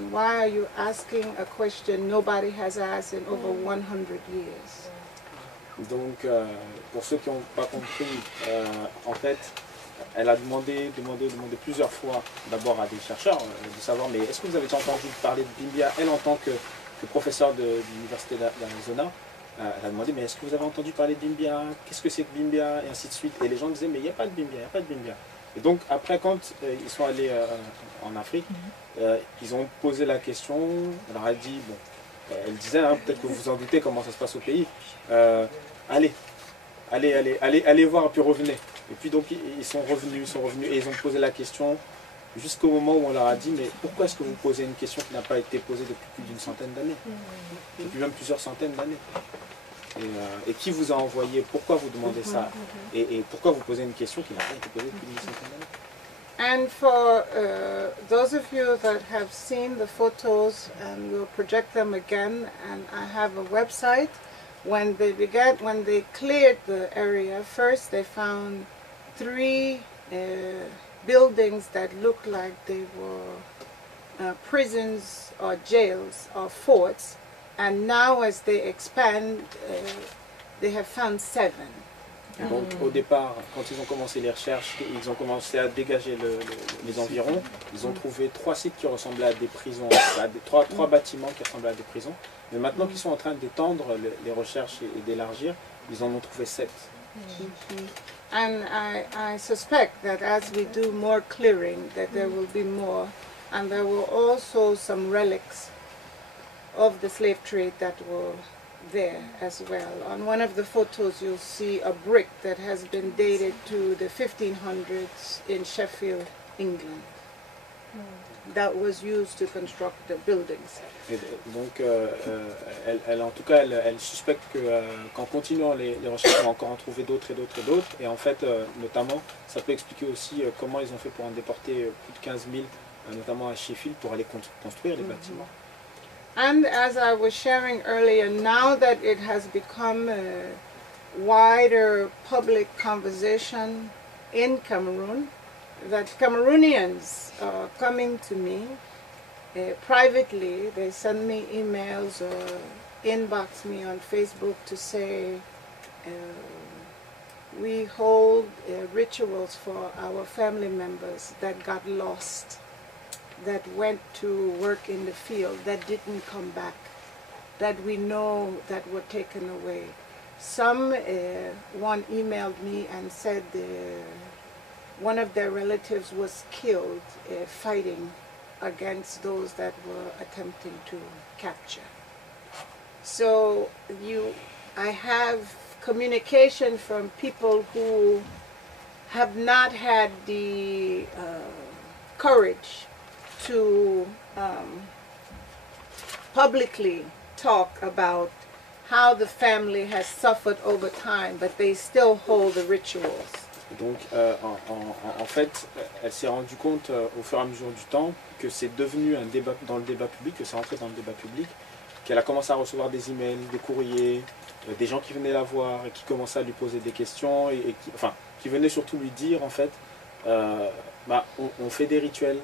question? Why are you asking a question nobody has asked in over 100 years? Donc, pour ceux qui n'ont pas compris, en fait, elle a demandé plusieurs fois d'abord à des chercheurs de savoir, mais est-ce que vous avez déjà entendu parler de Bimbia? Elle, en tant que professeure de l'université d'Arizona, elle a demandé, mais est-ce que vous avez entendu parler de Bimbia? Qu'est-ce que c'est que Bimbia? Et ainsi de suite. Et les gens disaient, mais il n'y a pas de Bimbia, il n'y a pas de Bimbia. Et donc, après, quand ils sont allés en Afrique, ils ont posé la question, alors elle dit, bon, elle disait, hein, peut-être que vous vous en doutez comment ça se passe au pays, allez voir, puis revenez. Et puis donc ils sont revenus, et ils ont posé la question jusqu'au moment où on leur a dit, mais pourquoi est-ce que vous posez une question qui n'a pas été posée depuis plus d'une centaine d'années, depuis même plusieurs centaines d'années, et qui vous a envoyé, pourquoi vous demandez ça, et pourquoi vous posez une question qui n'a pas été posée depuis une centaine d'années. And for those of you that have seen the photos, and we'll project them again, and I have a website. When they cleared the area, first they found 3 buildings that looked like they were prisons or jails or forts, and now as they expand, they have found 7. Donc au départ, quand ils ont commencé les recherches, ils ont commencé à dégager les environs, ils ont trouvé 3 sites qui ressemblaient à des prisons, trois bâtiments qui ressemblaient à des prisons. Mais maintenant qu'ils sont en train d'étendre les recherches et d'élargir, ils en ont trouvé 7. And I suspect that as we do more clearing, that there will be more, and there will also some relics of the slave trade that were there as well. On one of the photos you'll see a brick that has been dated to the 1500s in Sheffield, England. That was used to construct the buildings. Et donc, en tout cas, elle suspecte qu'en continuant les recherches, on va encore en trouver d'autres et d'autres et d'autres. Et en fait, notamment, ça peut expliquer aussi comment ils ont fait pour en déporter plus de 15 000, notamment à Sheffield, pour aller construire les bâtiments. And as I was sharing earlier, now that it has become a wider public conversation in Cameroon, that Cameroonians are coming to me privately. They send me emails or inbox me on Facebook to say we hold rituals for our family members that got lost, that went to work in the field, that didn't come back, that we know that were taken away. Some, one emailed me and said one of their relatives was killed fighting against those that were attempting to capture. So I have communication from people who have not had the courage to publicly talk about how the family has suffered over time, but they still hold the rituals. Donc, en fait, elle s'est rendue compte au fur et à mesure du temps que c'est devenu un débat dans le débat public, que c'est entré dans le débat public, qu'elle a commencé à recevoir des emails, des courriers, des gens qui venaient la voir et qui commençaient à lui poser des questions et qui venaient surtout lui dire en fait, on fait des rituels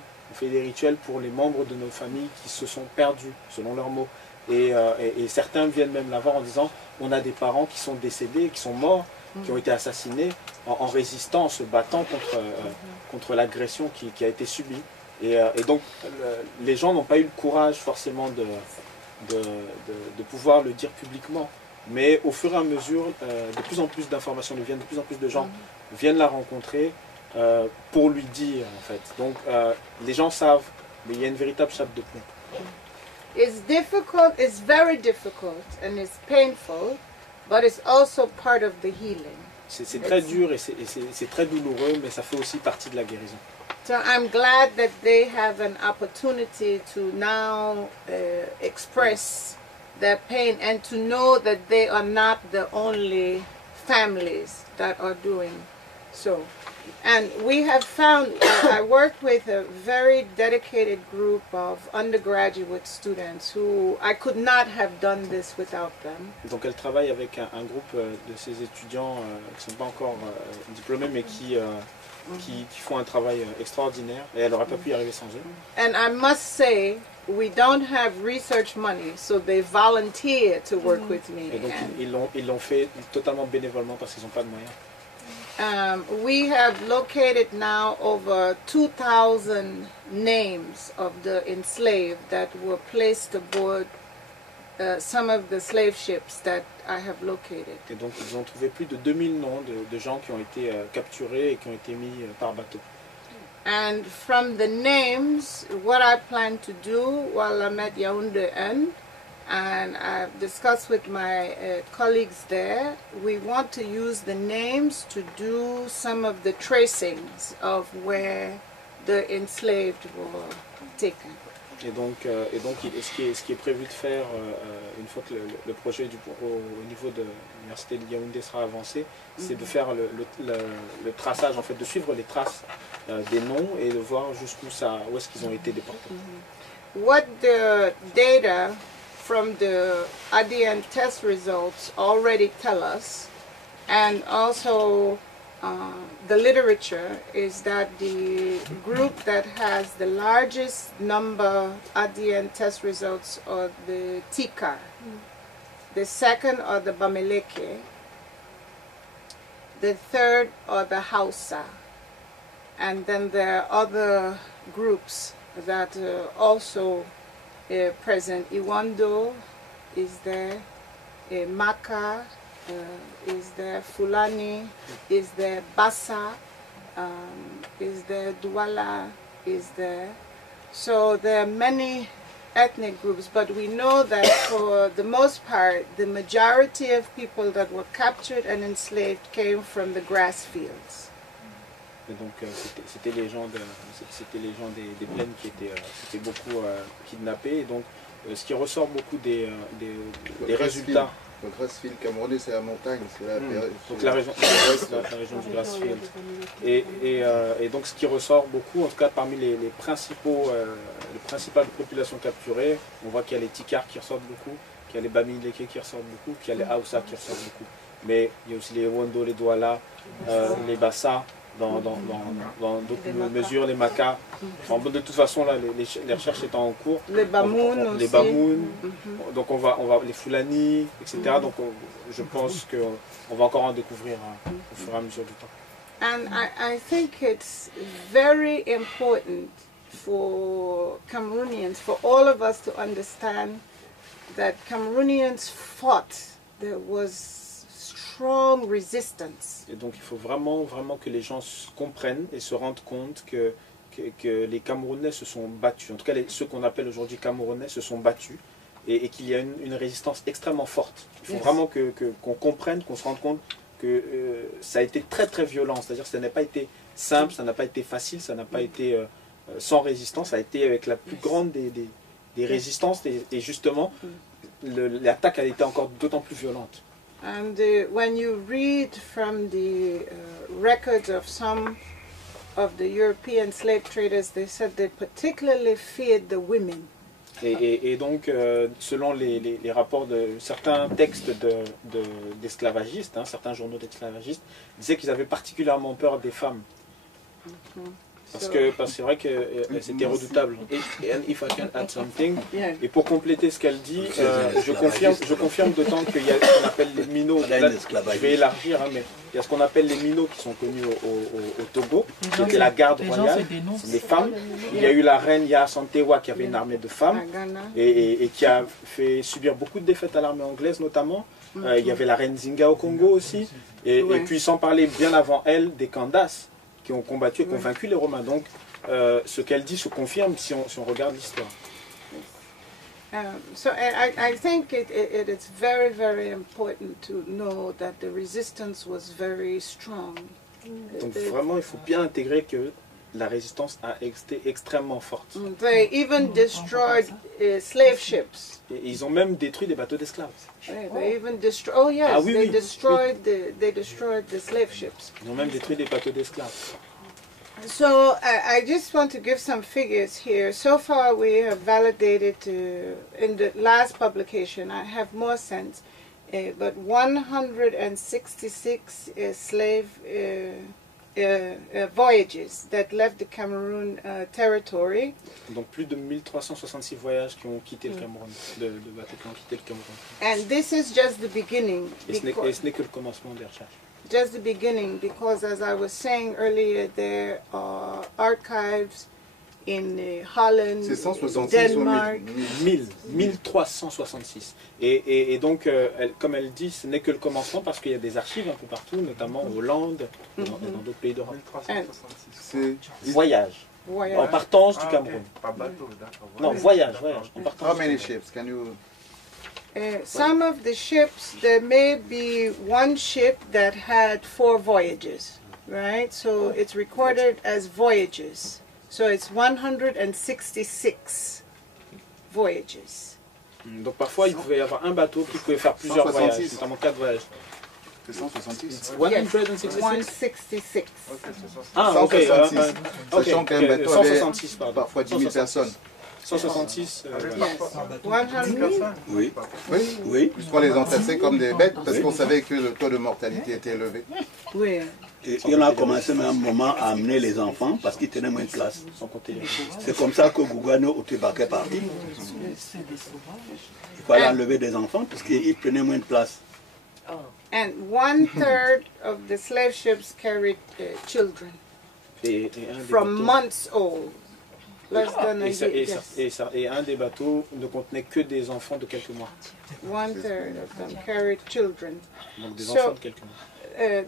pour les membres de nos familles qui se sont perdus, selon leurs mots. Et certains viennent même la voir en disant, on a des parents qui sont décédés, qui sont morts, qui ont été assassinés en résistant, en se battant contre l'agression qui a été subie. Et donc les gens n'ont pas eu le courage forcément de pouvoir le dire publiquement. Mais au fur et à mesure, de plus en plus d'informations lui viennent, de plus en plus de gens viennent la rencontrer pour lui dire en fait. Donc les gens savent, mais il y a une véritable chape de plomb. It's difficult, it's very difficult and it's painful, but it's also part of the healing. C'est très dur et c'est très douloureux, mais ça fait aussi partie de la guérison. So I'm glad that they have an opportunity to now express their pain and to know that they are not the only families that are doing so. And we have found, I work with a very dedicated group of undergraduate students who I could not have done this without them. Donc elle travaille avec un groupe de ces étudiants qui ne sont pas encore diplômés mais qui font un travail extraordinaire et elle n'aurait pas pu y arriver sans eux. And I must say we don't have research money, so they volunteer to work with me. Et donc ils l'ont fait totalement bénévolement parce qu'ils n'ont pas de moyens. We have located now over 2,000 names of the enslaved that were placed aboard some of the slave ships that I have located. Et donc ils ont trouvé plus de 2000 noms de gens qui ont été capturés et qui ont été mis par bateau. And from the names, what I plan to do while I'm at Yaoundé and I've discussed with my colleagues there, we want to use the names to do some of the tracings of where the enslaved were taken. Et donc ce qui est prévu de faire une fois que le projet au niveau de l'université de Yaoundé sera avancé, c'est de faire le traçage, en fait, de suivre les traces des noms et de voir où est-ce qu'ils ont été déportés. What the data from the ADN test results already tell us, and also the literature, is that the group that has the largest number ADN test results are the Tikar. The second are the Bamileke. The third are the Hausa. And then there are other groups that are also present. Iwando is there, Maka is there, Fulani is there, Bassa is there, Douala is there. So there are many ethnic groups, but we know that for the most part, the majority of people that were captured and enslaved came from the grass fields. Et donc c'était les gens des plaines qui étaient beaucoup kidnappés. Et donc ce qui ressort beaucoup des résultats. Le Grassfield camerounais, c'est la montagne, c'est la donc la région du Grassfield. Et donc ce qui ressort beaucoup, en tout cas parmi les principales populations capturées, on voit qu'il y a les Tikar qui ressortent beaucoup, qu'il y a les Bamileke qui ressortent beaucoup, qu'il y a les Hausa qui ressortent beaucoup. Mais il y a aussi les Wando, les Douala, les Bassa, dans d'autres mesures, les Maka. Enfin, de toute façon, là, les recherches étant en cours. Les Bamoun aussi. Les Bamoun, donc on va les Fulani, etc. Donc je pense qu'on va encore en découvrir au fur et à mesure du temps. And I think it's very important for Cameroonians, for all of us to understand that Cameroonians fought. There was strong resistance. Et donc il faut vraiment que les gens comprennent et se rendent compte que les Camerounais se sont battus. En tout cas, ceux qu'on appelle aujourd'hui Camerounais se sont battus et qu'il y a une résistance extrêmement forte. Il faut vraiment qu'on comprenne, qu'on se rende compte que ça a été très très violent. C'est-à-dire que ça n'a pas été simple, ça n'a pas été facile, ça n'a pas été sans résistance. Ça a été avec la plus grande des résistances et justement l'attaque a été encore d'autant plus violente. And when you read from the records of some of the European slave traders, they said they particularly feared the women. Et donc, selon les rapports de certains textes d'esclavagistes, certains journaux d'esclavagistes, disaient qu'ils avaient particulièrement peur des femmes. Parce que c'est vrai que c'était redoutable. And if I can add something, et pour compléter ce qu'elle dit, je confirme d'autant qu'il y a ce qu'on appelle les minots. Là, je vais élargir, mais il y a ce qu'on appelle les minots qui sont connus au Togo, qui était la garde royale, les femmes. Il y a eu la reine Ya Santewa qui avait une armée de femmes et qui a fait subir beaucoup de défaites à l'armée anglaise notamment. Il y avait la reine Zinga au Congo aussi, et puis sans parler bien avant elle des Kandas, qui ont combattu et convaincu les Romains. Donc, ce qu'elle dit se confirme si on regarde l'histoire. So I think it is very, very important to know that the resistance was very strong. Donc vraiment, il faut bien intégrer que la résistance a été extrêmement forte. They even destroyed slave ships. Et ils ont même détruit des bateaux d'esclaves. They even destroyed. Oh yes, they destroyed the slave ships. Ils ont même détruit des bateaux d'esclaves. So I just want to give some figures here. So far we have validated in the last publication, I have more sense, but 166 slave voyages that left the Cameroon territory. Donc plus de 1366 voyages qui ont quitté le Cameroun, de bateaux qui ont quitté le Cameroun. And this is just the beginning. Et ce n'est que le commencement des recherches. Just the beginning, because as I was saying earlier, there are archives in Holland, C'est 166 Denmark. 1366. Et donc, comme elle dit, ce n'est que le commencement parce qu'il y a des archives un peu partout, notamment en Hollande et dans d'autres pays d'Europe. C'est... Voyage. Voyage. En partance du Cameroun. Pas bateau, d'accord. Non, voyage. En partance How du many Cameroun. ships? Can you... Some of the ships, there may be one ship that had 4 voyages, right? So it's recorded as voyages. So it's 166 voyages. Donc parfois, il pouvait y avoir un bateau qui pouvait faire plusieurs 166. voyages, notamment 4 voyages. C'est 166. 166? 166. Ah, ok. 166. Ok, Sachant qu'un bateau avait 166, pardon. parfois 10 000 personnes. 166. Yes. Voilà. 100. Oui, Oui. oui. Puisqu'on les entassait comme des bêtes parce qu'on savait que le taux de mortalité était élevé. Oui. Et on a commencé même un moment à amener les enfants parce qu'ils tenaient moins de place. Sans compter les... C'est comme ça que Gougano Otebake est parti. Il fallait enlever des enfants parce qu'ils prenaient moins de place. And 1/3 of the slave ships carried children Et un des from bateaux- months old. Less than a year. Yes. Et un des bateaux ne contenait que des enfants de quelques mois. 1/3 of them carried children. Donc des So- enfants de quelques mois.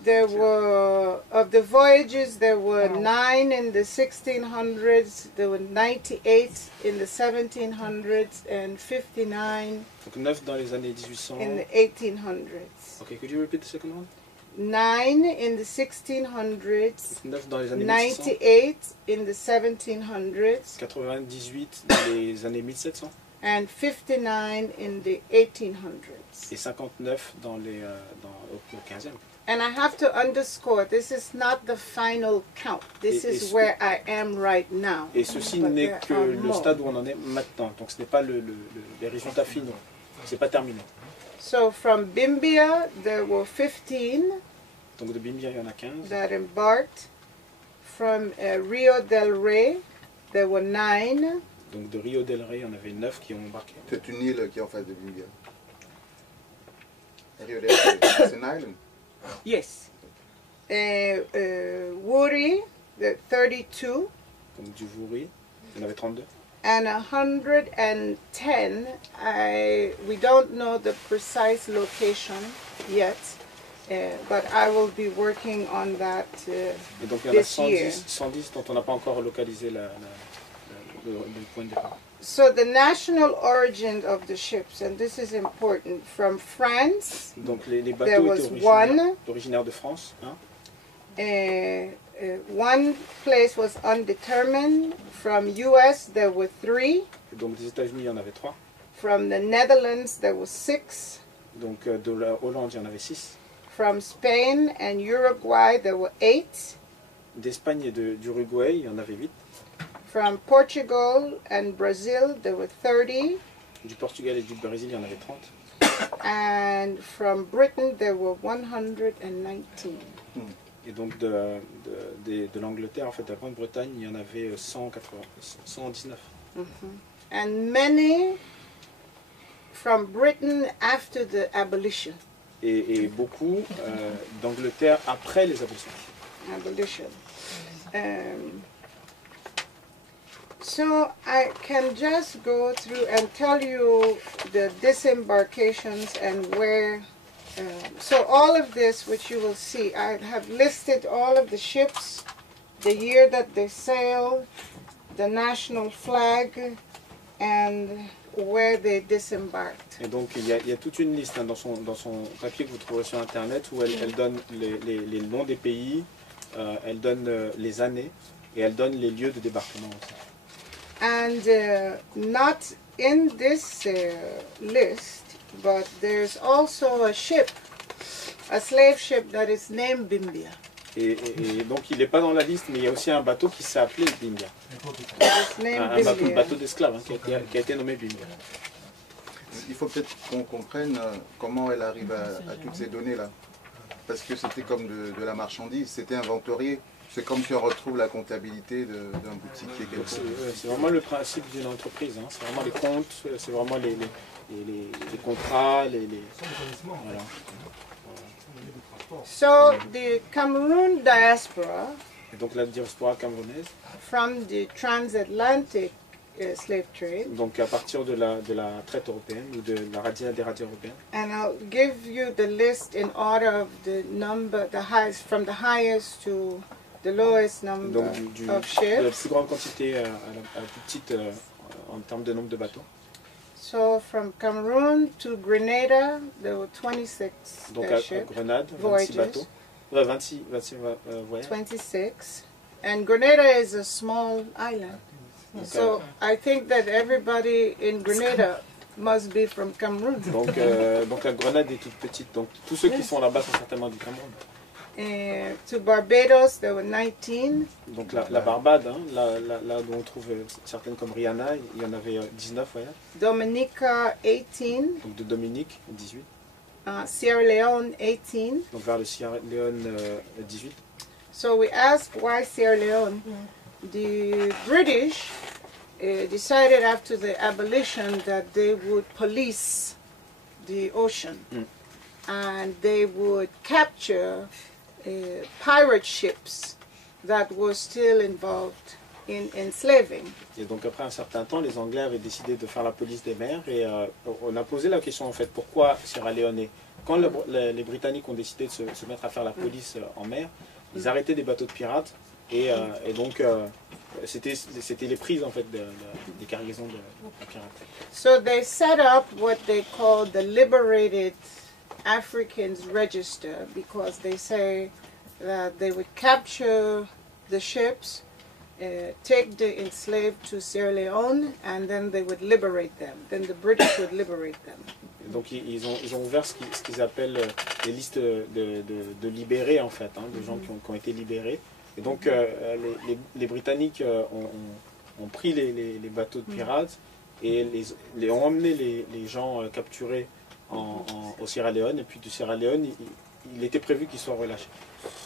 There were, of the voyages, there were 9 in the 1600s, there were 98 in the 1700s, and 59 Donc 9 dans les années 1800. in the 1800s. Ok, could you repeat the second one? 9 in the 1600s, 9 dans les années 1600. 98 in the 1700s, 98 dans les années 1700. and 59 in the 1800s. Et 59 au 15e. And I have to underscore, this is not the final count. This Et- et is ce- where I am right now. Et ceci But n'est there que are le more. stade où on en est maintenant. Donc ce n'est pas les résultats finaux. C'est pas terminé. So from Bimbia, there were 15 Donc de Bimbia, il y en a 15. that embarked. From Rio del Rey, there were 9. Donc de Rio del Rey, il y en avait 9 qui ont embarqué. C'est une île qui est en face de Bimbia. Rio de Janeiro. C'est une island. Yes. Wuri, the 32. Donc du Vouri, il y en avait 32. And 110, we don't know the precise location yet, but I will be working on that Et donc il y en a this year. 110 dont on n'a pas encore localisé le point de départ. So the national origin of the ships, and this is important, from France, Donc les There bateaux was étaient one. originaires de France. Hein. one place was undetermined. From US, there were 3. Et donc des États-Unis, il y en avait 3. From the Netherlands, there were 6. Donc de la Hollande, il y en avait 6. From Spain and Uruguay, there were 8. D'Espagne et d'Uruguay, il y en avait 8. From Portugal and Brazil, there were 30. Du Portugal et du Brésil, il y en avait 30. And from Britain, there were 119. Et donc de l'Angleterre, en fait, de la Grande-Bretagne, il y en avait 119. And many from Britain after the abolition. Et beaucoup d'Angleterre après les abolitions. So I can just go through and tell you the disembarkations and where. So all of this, which you will see, I have listed all of the ships, the year that they sailed, the national flag, and where they disembarked. Et donc il y a toute une liste hein, dans son papier que vous trouverez sur Internet où elle donne les noms des pays, elle donne les années et elle donne les lieux de débarquement aussi. And not in this list, but there's also a ship, a slave ship that is named Bimbia. Et donc il n'est pas dans la liste, mais il y a aussi un bateau qui s'est appelé Bimbia. That is named Un Bimbia. bateau d'esclaves hein, qui a été nommé Bimbia. Il faut peut-être qu'on comprenne comment elle arrive à toutes ces données-là. Parce que c'était comme de la marchandise, c'était inventorié. C'est comme si on retrouve la comptabilité d'un boutiquier Donc quelconque. c'est vraiment le principe d'une entreprise, hein. C'est vraiment les comptes, c'est vraiment les contrats, voilà. So the Cameroon diaspora Et donc la diaspora camerounaise, from the transatlantic slave trade, donc à partir de la traite européenne ou de la des radios européennes. and I'll give you the list in order of the number, the highest, from the highest to the lowest number Donc of de la ships. plus grande quantité à la plus petite en termes de nombre de bateaux. So from Cameroon to Grenada, there were 26 Donc à ships, Grenade, 26 voyages. bateaux. 26 voyages. 26. And Grenada is a small island. So I think that everybody in Grenada must be from Cameroon. Donc la Grenade est toute petite. Donc tous ceux qui sont là-bas sont certainement du Cameroun. To Barbados, there were 19. Donc la Barbade, hein, là où on trouve certaines comme Rihanna, il y en avait 19 voyages. Dominica, 18. Donc de Dominique, 18. Sierra Leone, 18. Donc vers le Sierra Leone, 18. So we asked why Sierra Leone. The British decided after the abolition that they would police the ocean and they would capture pirate ships that were still involved in enslaving. Et donc après un certain temps, les Anglais avaient décidé de faire la police des mers et on a posé la question en fait pourquoi Sierra Leone. Quand les Britanniques ont décidé de se mettre à faire la police en mer, ils arrêtaient des bateaux de pirates et donc c'était les prises en fait des cargaisons de pirates. So they set up what they call the Liberated Africans Register because they say that they would capture the ships, take the enslaved to Sierra Leone, and then they would liberate them. Then the British would liberate them. Et donc ils ont ouvert ce qu'ils appellent les listes de libérés en fait, hein, de gens qui ont été libérés. Et donc les Britanniques ont pris les bateaux de pirates et ont emmené les gens capturés au Sierra Leone. Et puis du Sierra Leone, il était prévu qu'ils soient relâchés.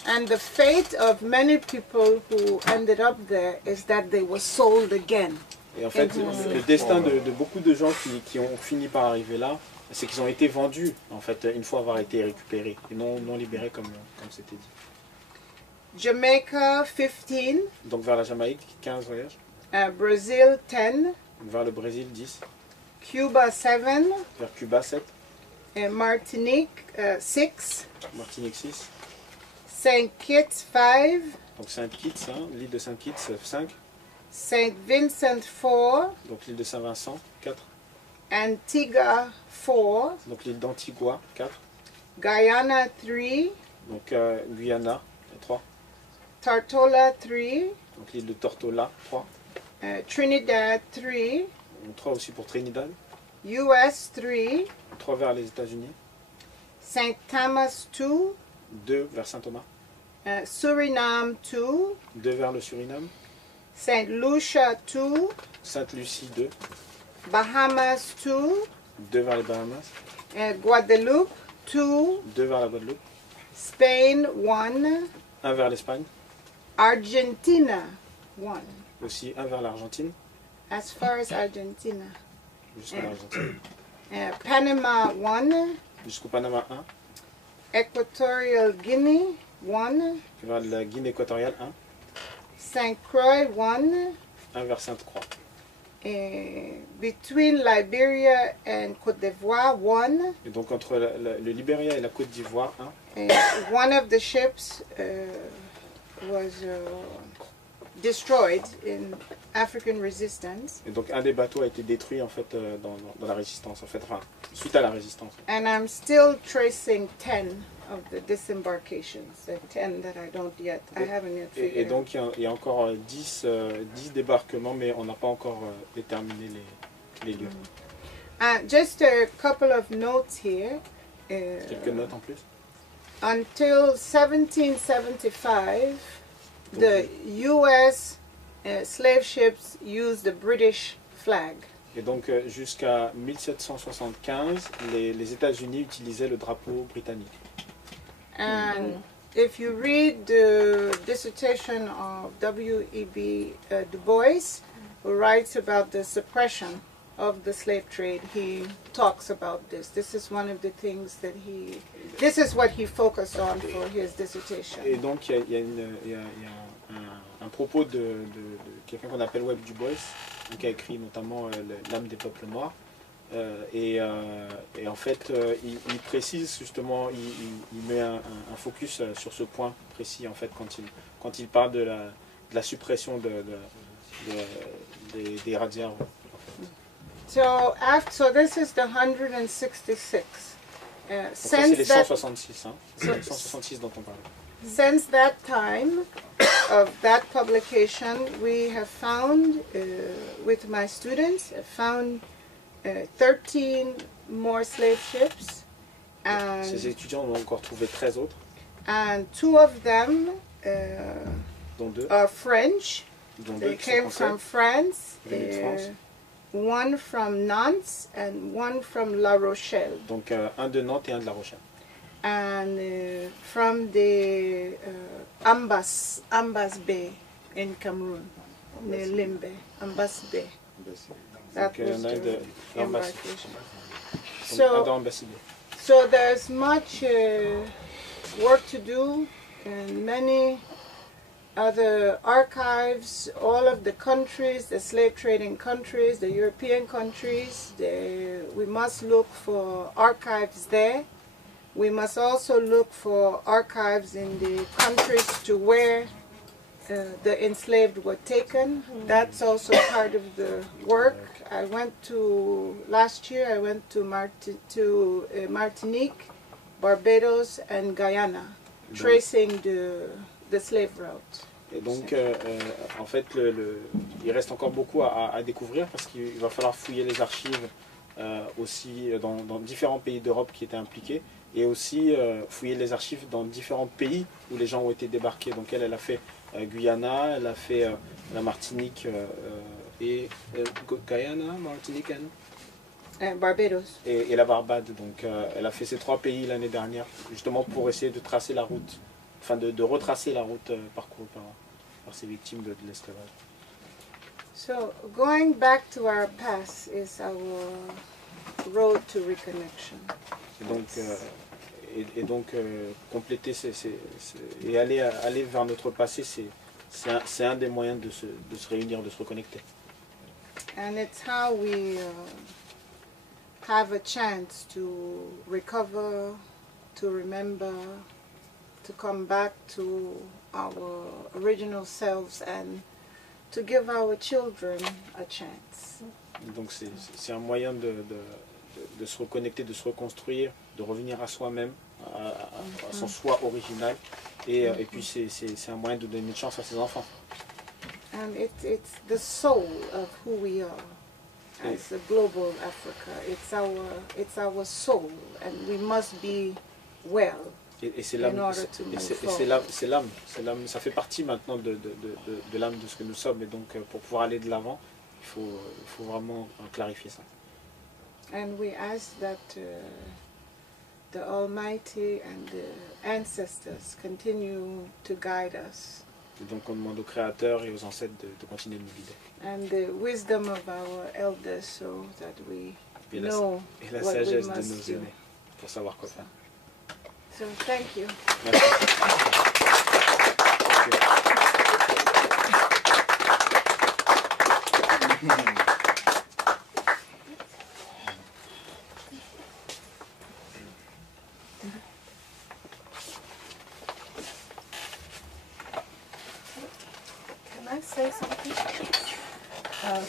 And the fate of many people who ended up there is that they were sold again. Et en fait, le destin de beaucoup de gens qui ont fini par arriver là, c'est qu'ils ont été vendus en fait une fois avoir été récupérés et non libérés comme c'était dit. Jamaica, 15. Donc vers la Jamaïque, 15 voyages. Brazil, 10. Vers le Brésil, 10. Cuba, 7. Vers Cuba, 7. Martinique, 6. Martinique, 6. Saint Kitts, 5. Donc Saint-Kitts, hein, l'île de Saint-Kitts, 5. Saint Vincent, 4. Donc l'île de Saint-Vincent, 4. Antigua, 4. Donc l'île d'Antigua, 4. Guyana, 3. Donc Guyana, 3. Tortola, 3. Donc l'île de Tortola, 3. Trinidad, 3. Donc 3 aussi pour Trinidad. US, 3. 3 vers les États-Unis. Saint Thomas, 2. 2 vers Saint-Thomas. Suriname, 2. 2 vers le Suriname. Saint Lucia, 2. Sainte-Lucie, 2. Bahamas, 2. 2 vers les Bahamas. Guadeloupe, 2. 2 vers la Guadeloupe. Spain, 1. 1 vers l'Espagne. Argentina, 1. Aussi 1 vers l'Argentine. As far as Argentina. Jusqu'à l'Argentine. Panama, 1. Jusqu'au Panama, 1. Equatorial Guinea, 1. Vers la Guinée équatoriale, 1. St. Croix, 1. 1 vers Sainte-Croix. Between Liberia and Côte d'Ivoire, 1. Et donc entre le Libéria et la Côte d'Ivoire, 1. One of the ships was destroyed in African resistance. Et donc un des bateaux a été détruit en fait dans la résistance, en fait, enfin, suite à la résistance. And I'm still tracing 10 of the disembarkations, the 10 that I haven't yet figured Et out. donc il y a encore 10 débarquements, mais on n'a pas encore déterminé les lieux. Just a couple of notes here. Quelques notes en plus. Until 1775, the U.S. Slave ships used the British flag. Et donc jusqu'à 1775, les États-Unis utilisaient le drapeau britannique. And if you read the dissertation of W.E.B. Du Bois, who writes about the suppression of the slave trade, he talks about this. This is one of the things that this is what he focused on for his dissertation. Et donc il y a un propos de quelqu'un qu'on appelle Webb Du Bois, qui a écrit notamment L'âme des peuples noirs. Et en fait, il précise justement, il met un focus sur ce point précis en fait quand il parle de la suppression des razzias. So this is the 166. Donc ça c'est les 166, hein, les 166 dont on parlait. Since that time of that publication, we have found, with my students, 13 more slave ships. And Ces étudiants ont encore trouvé 13 autres, and 2 of them dont 2 are French. qui They sont came français. from France. Ils viennent de France. One from Nantes and one from La Rochelle. Donc un de Nantes et un de La Rochelle. And from the Ambas Bay in Cameroun, near Limbe, Ambas Bay. That Donc il y was en a the de embarkation. un d'Ambassadeur. So there's much work to do, and many other archives, all of the countries, the slave trading countries, the European countries, we must look for archives there. We must also look for archives in the countries to where the enslaved were taken. That's also part of the work. Last year I went to Martinique, Barbados and Guyana, tracing the slave route. Et donc, en fait, il reste encore beaucoup à découvrir parce qu'il va falloir fouiller les archives aussi dans différents pays d'Europe qui étaient impliqués et aussi fouiller les archives dans différents pays où les gens ont été débarqués. Donc elle a fait Guyana, elle a fait la Martinique et Guyana, Martinique Barbados. et la Barbade. Donc elle a fait ces 3 pays l'année dernière justement pour essayer de tracer la route, enfin de retracer la route parcourue par ces victimes de l'esclavage. So going back to our past is our road to reconnection. Et donc compléter et aller vers notre passé, c'est un des moyens de se réunir, de se reconnecter. And it's how we have a chance to recover, to remember, to come back to our original selves and to give our children a chance. Donc c'est un moyen de se reconnecter, de se reconstruire, de revenir à soi-même, à son soi original. Et puis c'est un moyen de donner une chance à ses enfants. And it's the soul of who we are as a global Africa. It's our soul, and we must be well. Et c'est l'âme, c'est l'âme, ça fait partie maintenant de l'âme de ce que nous sommes. Et donc pour pouvoir aller de l'avant, il faut vraiment clarifier ça. And we ask that the Almighty and the ancestors continue to guide us. Et donc on demande aux créateurs et aux ancêtres de continuer de nous guider. And the wisdom of our elders so that we Et know la what we sagesse de must nos do. aînés pour savoir quoi faire. So thank you. Merci. Can I say something?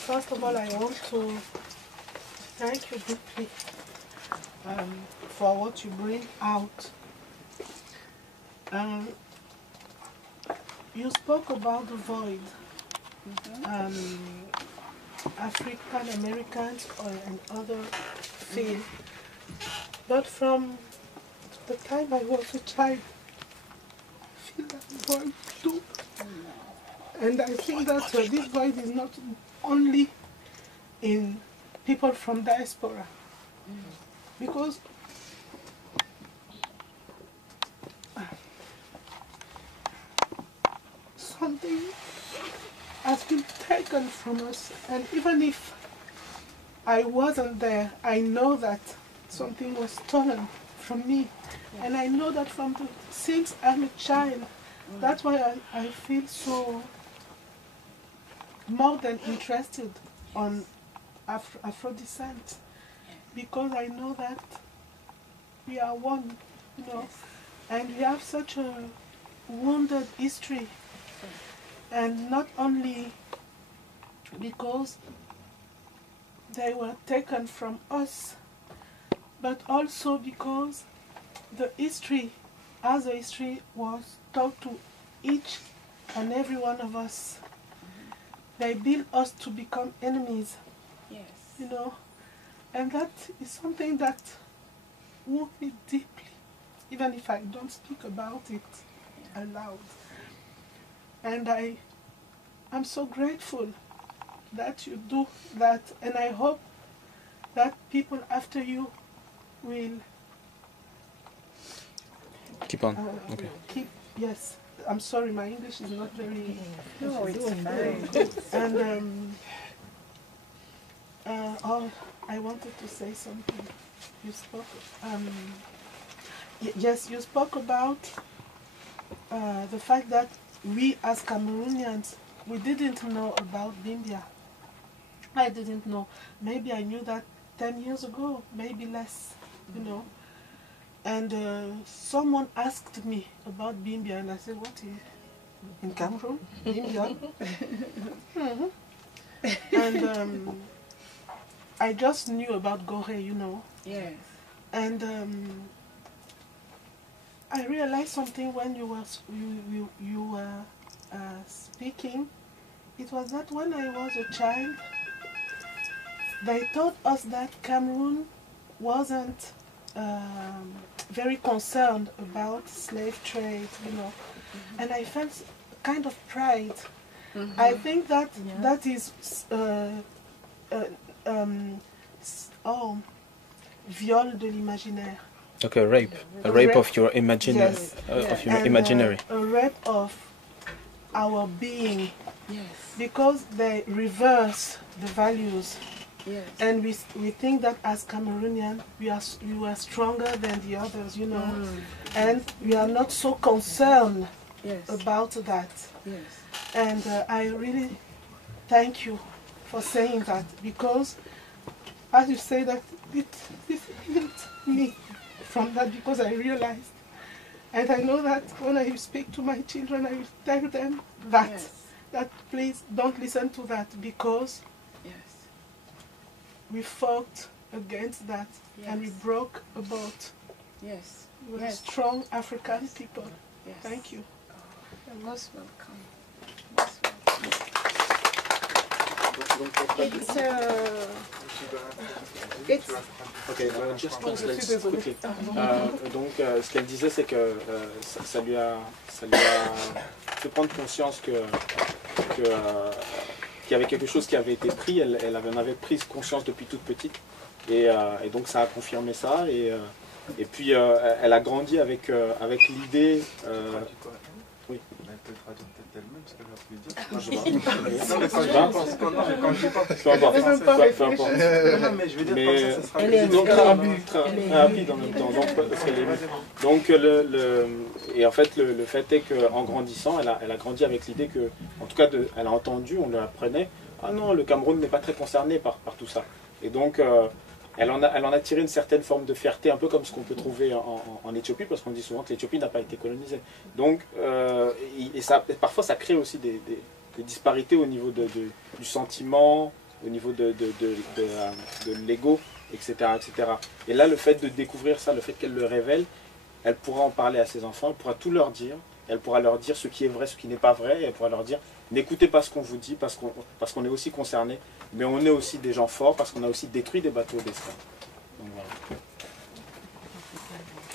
First of all, I want to thank you deeply for what you bring out. You spoke about the void. African Americans and other feel. But from the time I was a child, I feel that void too. And I think that this void is not only in people from diaspora. Because something has been taken from us. And even if I wasn't there, I know that something was stolen from me. And I know that since I'm a child, that's why I feel so more than interested on Afro descent. Because I know that we are one, you know, and we have such a wounded history. And not only because they were taken from us, but also because the history, as a history, was taught to each and every one of us. They built us to become enemies, you know, and that is something that wounds me deeply, even if I don't speak about it aloud. And I'm so grateful that you do that, and I hope that people after you will keep on. Okay. Yes, I'm sorry, my English is not very... No, it's fine. And I wanted to say something. You spoke, yes, you spoke about the fact that we as Cameroonians, we didn't know about Bimbia. I didn't know. Maybe I knew that 10 years ago, maybe less, you know. And someone asked me about Bimbia, and I said, what is in Cameroon? Bimbia? And I just knew about Gore, you know. Yes. And I realized something when you were speaking. It was that when I was a child, they taught us that Cameroon wasn't very concerned about slave trade, you know. And I felt kind of pride. I think that that is viol de l'imaginaire. Okay, rape. A rape of your imaginary. Yes. Of your And, imaginary. A rape of our being. Yes. Because they reverse the values. Yes. And we think that as Cameroonian, we are stronger than the others, you know. And we are not so concerned about that. Yes. And I really thank you for saying that, because as you say that, it healed me from that, because I realized. And I know that when I speak to my children, I will tell them that, that please don't listen to that, because we fought against that and we broke a boat. Yes. We were strong African people. Yes. Thank you. You're most welcome. Okay, just translate quickly. Donc, ce qu'elle disait, c'est que ça lui a fait prendre conscience qu'il y avait quelque chose qui avait été pris. Elle en avait pris conscience depuis toute petite. Et donc, ça a confirmé ça. Et puis, elle a grandi avec l'idée... oui. Elle peut traduire peut-être elle-même ce qu'elle a pu dire. Non, mais quand je pense, non, mais je veux dire, comme ça sera donc très rapide en même temps. Donc, et en fait, le fait est qu'en grandissant, elle a grandi avec l'idée que, en tout cas, elle a entendu, on lui apprenait, ah non, le Cameroun n'est pas très concerné par tout ça. Et donc, elle en a tiré une certaine forme de fierté, un peu comme ce qu'on peut trouver en Éthiopie, parce qu'on dit souvent que l'Éthiopie n'a pas été colonisée. Donc, parfois ça crée aussi des disparités au niveau du sentiment, au niveau de l'ego, etc., etc. Et là, le fait de découvrir ça, le fait qu'elle le révèle, elle pourra en parler à ses enfants, elle pourra tout leur dire, elle pourra leur dire ce qui est vrai, ce qui n'est pas vrai, et elle pourra leur dire n'écoutez pas ce qu'on vous dit, parce qu'on est aussi concerné, mais on est aussi des gens forts, parce qu'on a aussi détruit des bateaux d'esclaves. Donc voilà.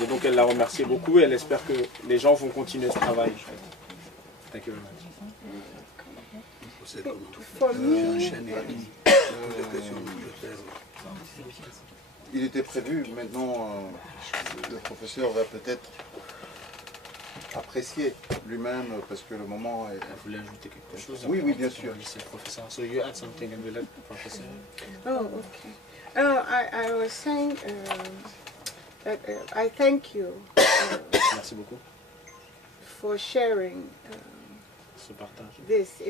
Et donc elle l'a remercié beaucoup, et elle espère que les gens vont continuer ce travail. Thank you very much. Il était prévu, maintenant le professeur va peut-être apprécié lui-même parce que le moment est... Vous voulez ajouter quelque chose? Oui, oui, bien sûr. Lycée professeur. So you add something and we'll let professor. Oh, okay. I was saying that I thank you Merci beaucoup. for sharing Ce partage. this.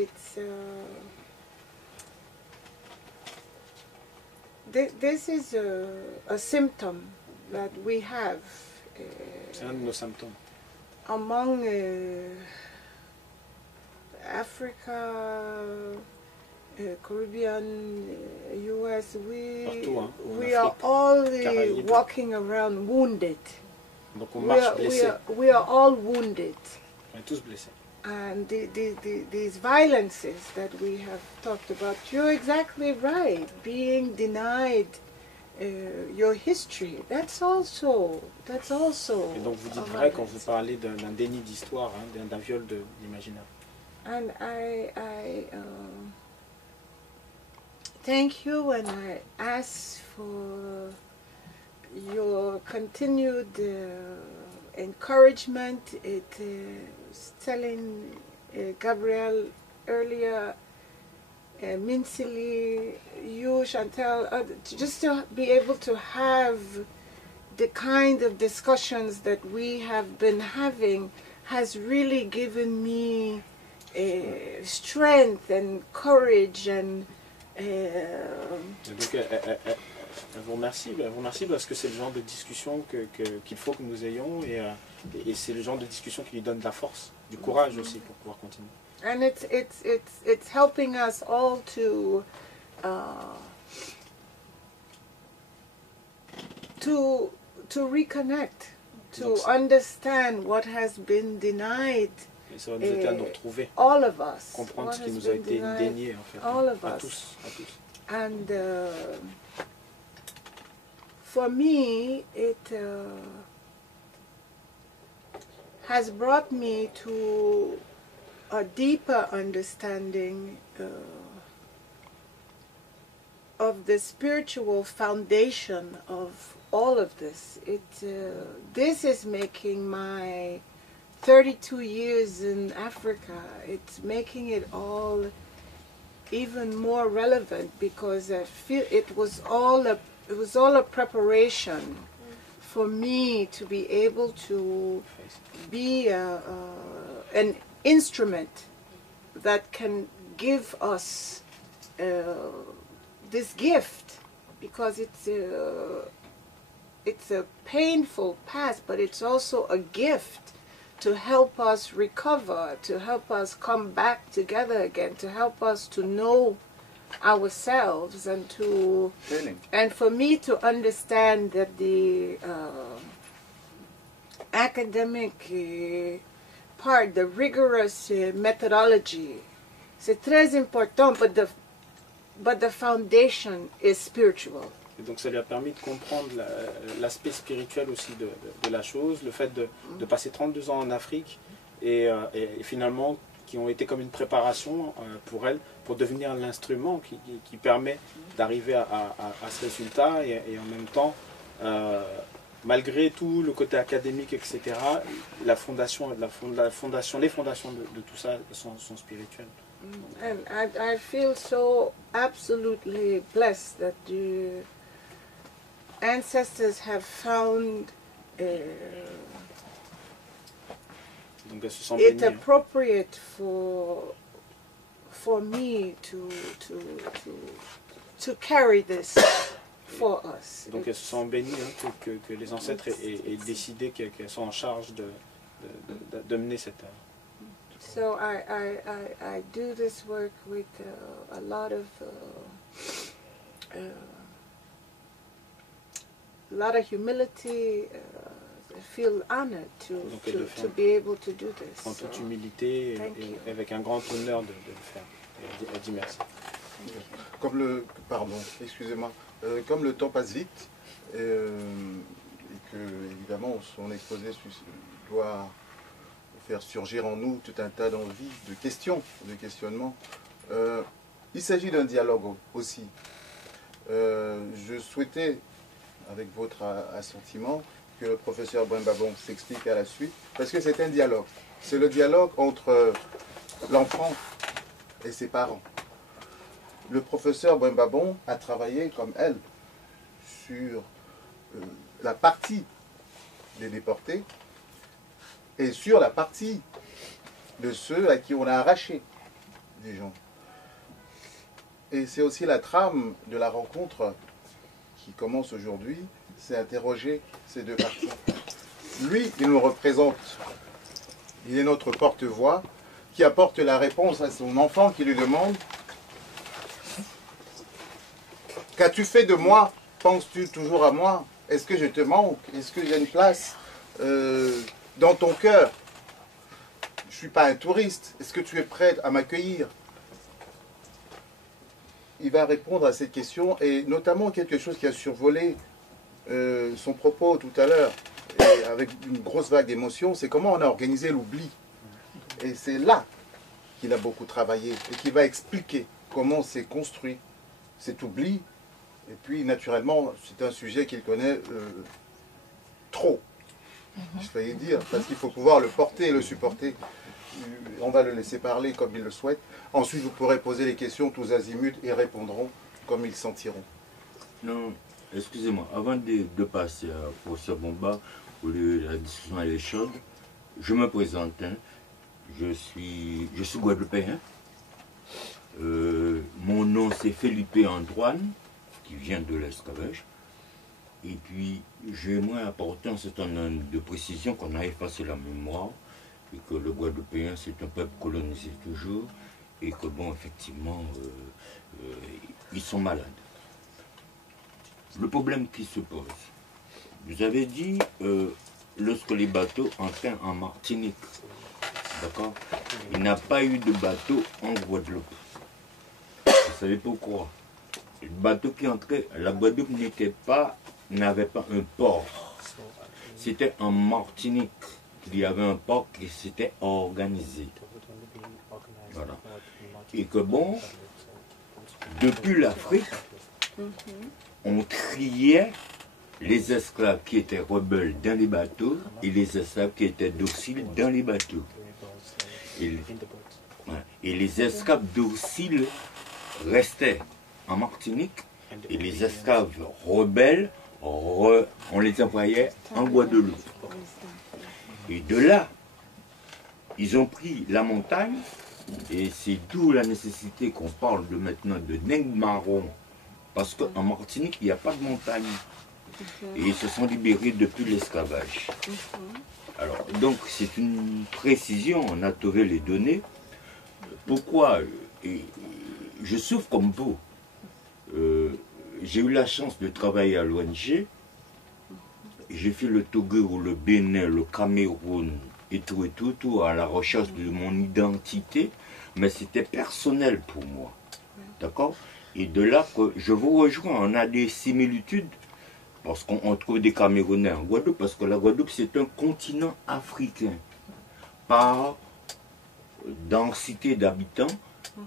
This is a symptom that we have C'est un de nos symptômes. among Africa, Caribbean, US. Partout, hein, en We are Afrique, all Caraïbes. walking around wounded. Donc on marche blessé. We are all wounded. On est tous blessés. And these violences that we have talked about, you're exactly right. Being denied your history, that's also. Et donc vous dites a vrai quand violence. vous parlez d'un déni d'histoire, hein, d'un viol de l'imaginaire. And I thank you, and I ask for your continued encouragement. Was telling Gabrielle earlier, Mincely, you, Chantal, just to be able to have the kind of discussions that we have been having has really given me strength and courage and Et donc elle vous remercie parce que c'est le genre de discussion qu'il faut que nous ayons et c'est le genre de discussion qui lui donne de la force, du courage aussi pour pouvoir continuer. and it's helping us all to reconnect, to Donc, understand what has been denied et ça va nous aider à nous retrouver, all of us, comprendre what ce qui has nous a been été denied dénié en fait, all of à us. tous, à tous. And for me, it has brought me to a deeper understanding of the spiritual foundation of all of this. This is making my 32 years in Africa, it's making it all even more relevant because I feel it was all a preparation for me to be able to be an instrument that can give us this gift, because it's a painful past, but it's also a gift to help us recover, to help us come back together again, to help us to know ourselves and for me to understand that the academic part, the rigorous methodology, c'est très important, but the foundation is spiritual. Et donc ça lui a permis de comprendre l'aspect spirituel aussi de la chose, le fait de passer 32 ans en Afrique et finalement qui ont été comme une préparation pour elle, pour devenir l'instrument qui permet d'arriver à ce résultat et en même temps, malgré tout le côté académique, etc., les fondations de tout ça sont spirituelles. And I feel so absolutely blessed that the ancestors have found Donc elles se sentent it bénies, hein. appropriate for me to carry this for us. Donc elles se sentent bénies, hein, que les ancêtres aient décidé qu'elles sont en charge de mener cette œuvre. So I do this work with a lot of humility. I feel honored to be able to do this. En toute humilité et avec un grand honneur de le faire. Et elle dit merci. Excusez-moi, comme le temps passe vite et que évidemment son exposé doit faire surgir en nous tout un tas d'envies, de questions, de questionnements. Il s'agit d'un dialogue aussi. Je souhaitais, avec votre assentiment, que le professeur Bouembabon s'explique à la suite, parce que c'est un dialogue. C'est le dialogue entre l'enfant et ses parents. Le professeur Bouembabon a travaillé, comme elle, sur la partie des déportés et sur la partie de ceux à qui on a arraché des gens. Et c'est aussi la trame de la rencontre qui commence aujourd'hui, c'est interroger ces deux parties. Lui, il nous représente, il est notre porte-voix qui apporte la réponse à son enfant qui lui demande « Qu'as-tu fait de moi? Penses-tu toujours à moi? Est-ce que je te manque? Est-ce qu'il y a une place dans ton cœur? Je ne suis pas un touriste. Est-ce que tu es prêt à m'accueillir ?» Il va répondre à cette question, et notamment quelque chose qui a survolé son propos tout à l'heure, avec une grosse vague d'émotions, c'est comment on a organisé l'oubli. Et c'est là qu'il a beaucoup travaillé, et qu'il va expliquer comment s'est construit cet oubli. Et puis, naturellement, c'est un sujet qu'il connaît trop, je faillis dire, parce qu'il faut pouvoir le porter et le supporter. On va le laisser parler comme il le souhaite. Ensuite, vous pourrez poser les questions tous azimuts et répondront comme ils sentiront. Non, excusez-moi, avant de passer à professeur Bomba, où la discussion elle est chaude, je me présente. Hein. Je suis guadeloupéen. Mon nom c'est Felipe Antoine, qui vient de l'esclavage. Et puis, j'aimerais apporter un certain nombre de précisions qu'on a effacé la mémoire, et que le Guadeloupéen, c'est un peuple colonisé toujours, et que, bon, effectivement, ils sont malades. Le problème qui se pose, vous avez dit, lorsque les bateaux entraient en Martinique, d'accord, il n'y a pas eu de bateau en Guadeloupe. Vous savez pourquoi? Le bateau qui entrait, la Guadeloupe n'avait pas un port. C'était en Martinique qu'il y avait un port qui s'était organisé. Voilà. Et que bon, depuis l'Afrique, on triait les esclaves qui étaient rebelles dans les bateaux et les esclaves qui étaient dociles dans les bateaux. Et les esclaves dociles restaient en Martinique et les esclaves rebelles, on les envoyait en Guadeloupe. Et de là, ils ont pris la montagne, et c'est d'où la nécessité qu'on parle de maintenant de Nègre Marron, parce qu'en Martinique, il n'y a pas de montagne. Et ils se sont libérés depuis l'esclavage. Alors, donc, c'est une précision, on a trouvé les données. Pourquoi je souffre comme vous. J'ai eu la chance de travailler à l'ONG. J'ai fait le Togo, le Bénin, le Cameroun et tout à la recherche de mon identité, mais c'était personnel pour moi. D'accord? Et de là que je vous rejoins, on a des similitudes, parce qu'on trouve des Camerounais en Guadeloupe, parce que la Guadeloupe c'est un continent africain, par densité d'habitants,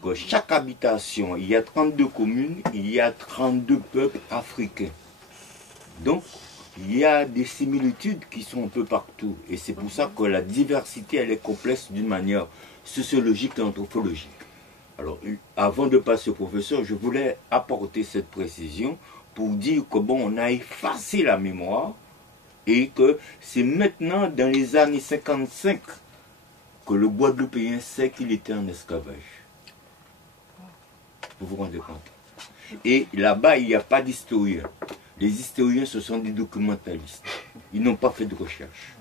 que chaque habitation, il y a 32 communes, il y a 32 peuples africains. Donc, il y a des similitudes qui sont un peu partout. Et c'est pour ça que la diversité, elle est complexe d'une manière sociologique et anthropologique. Alors, avant de passer au professeur, je voulais apporter cette précision pour dire que bon, on a effacé la mémoire et que c'est maintenant, dans les années 55, que le Guadeloupéen sait qu'il était en esclavage. Vous vous rendez compte? Et là-bas, il n'y a pas d'historiens. Les historiens, ce sont des documentalistes. Ils n'ont pas fait de recherche.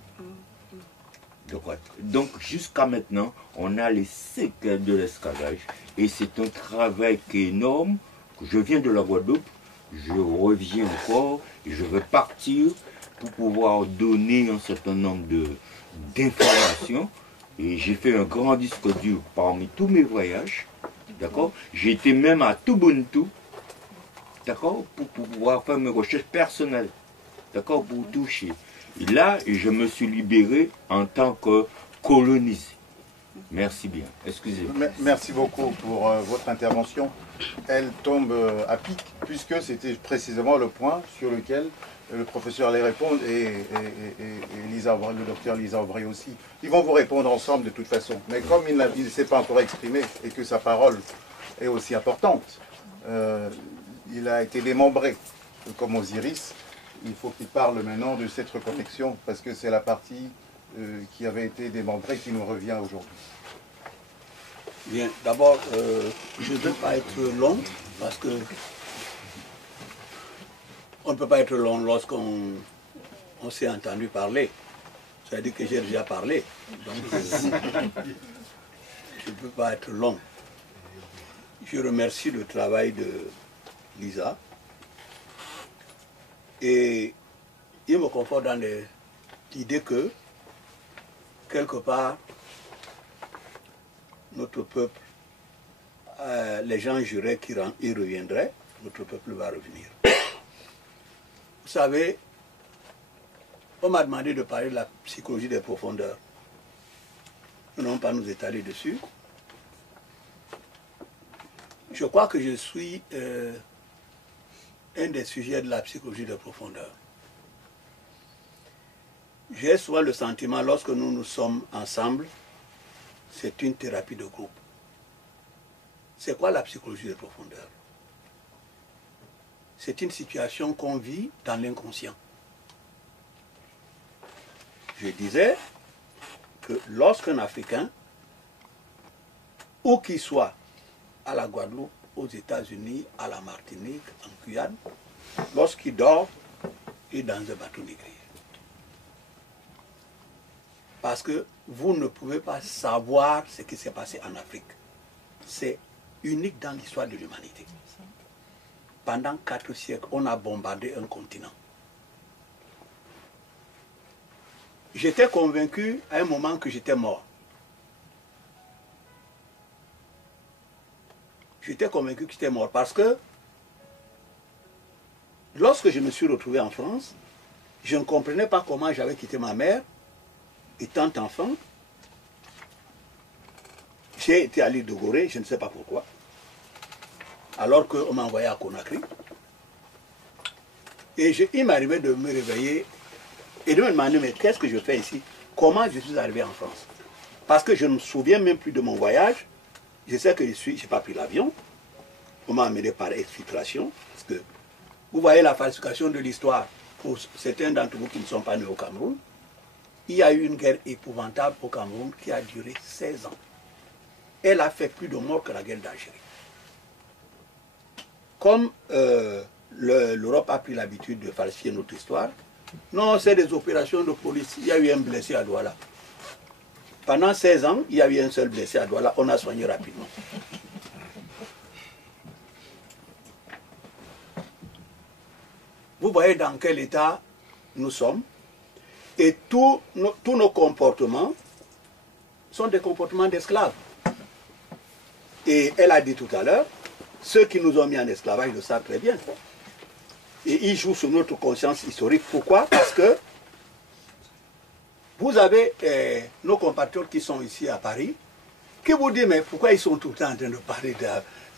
Donc, jusqu'à maintenant, on a les séquelles de l'esclavage. Et c'est un travail qui est énorme. Je viens de la Guadeloupe, je reviens encore, et je vais partir pour pouvoir donner un certain nombre d'informations. Et j'ai fait un grand disque dur parmi tous mes voyages. D'accord? J'ai été même à Toubontou. D'accord? Pour pouvoir faire mes recherches personnelles. D'accord? Pour toucher. Et là, je me suis libéré en tant que colonisé. Merci bien. Excusez-moi. Merci beaucoup pour votre intervention. Elle tombe à pic, puisque c'était précisément le point sur lequel le professeur allait répondre et le docteur Lisa Aubry aussi. Ils vont vous répondre ensemble de toute façon. Mais comme il ne s'est pas encore exprimé et que sa parole est aussi importante, il a été démembré, comme Osiris. Il faut qu'il parle maintenant de cette reconnexion, parce que c'est la partie qui avait été démembrée qui nous revient aujourd'hui. Bien, d'abord, je ne veux pas être long, parce que on ne peut pas être long lorsqu'on s'est entendu parler. Ça veut dire que j'ai déjà parlé. Donc, je ne peux pas être long. Je remercie le travail de Lisa. Et il me conforte dans l'idée que, quelque part, notre peuple, les gens juraient qu'il reviendrait, notre peuple va revenir. Vous savez, on m'a demandé de parler de la psychologie des profondeurs. Nous n'allons pas nous étaler dessus. Je crois que je suis un des sujets de la psychologie des profondeurs. J'ai souvent le sentiment, lorsque nous sommes ensemble, c'est une thérapie de groupe. C'est quoi la psychologie des profondeurs? C'est une situation qu'on vit dans l'inconscient. Je disais que lorsqu'un Africain, où qu'il soit, à la Guadeloupe, aux États-Unis, à la Martinique, en Guyane, lorsqu'il dort, il est dans un bateau négrier. Parce que vous ne pouvez pas savoir ce qui s'est passé en Afrique. C'est unique dans l'histoire de l'humanité. Pendant 4 siècles, on a bombardé un continent. J'étais convaincu à un moment que j'étais mort. J'étais convaincu que j'étais mort parce que lorsque je me suis retrouvé en France, je ne comprenais pas comment j'avais quitté ma mère. Étant enfant, j'ai été à l'île de Gorée, je ne sais pas pourquoi, alors qu'on m'a envoyé à Conakry. Et il m'arrivait de me réveiller et de me demander, mais qu'est-ce que je fais ici? Comment je suis arrivé en France? Parce que je ne me souviens même plus de mon voyage. Je sais que je n'ai pas pris l'avion. On m'a amené par exfiltration. Parce que vous voyez la falsification de l'histoire. Pour certains d'entre vous qui ne sont pas nés au Cameroun, il y a eu une guerre épouvantable au Cameroun qui a duré 16 ans. Elle a fait plus de morts que la guerre d'Algérie. Comme l'Europe a pris l'habitude de falsifier notre histoire, non, c'est des opérations de police. Il y a eu un blessé à Douala. Pendant 16 ans, il y a eu un seul blessé à Douala. On a soigné rapidement. Vous voyez dans quel état nous sommes. Et tous nos comportements sont des comportements d'esclaves. Et elle a dit tout à l'heure, ceux qui nous ont mis en esclavage le savent très bien. Et ils jouent sur notre conscience historique. Pourquoi? Parce que vous avez nos compatriotes qui sont ici à Paris, qui vous disent, mais pourquoi ils sont tout le temps en train de parler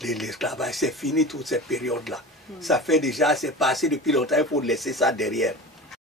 de l'esclavage? C'est fini toute cette période-là. Ça fait déjà, c'est passé depuis longtemps, il faut laisser ça derrière.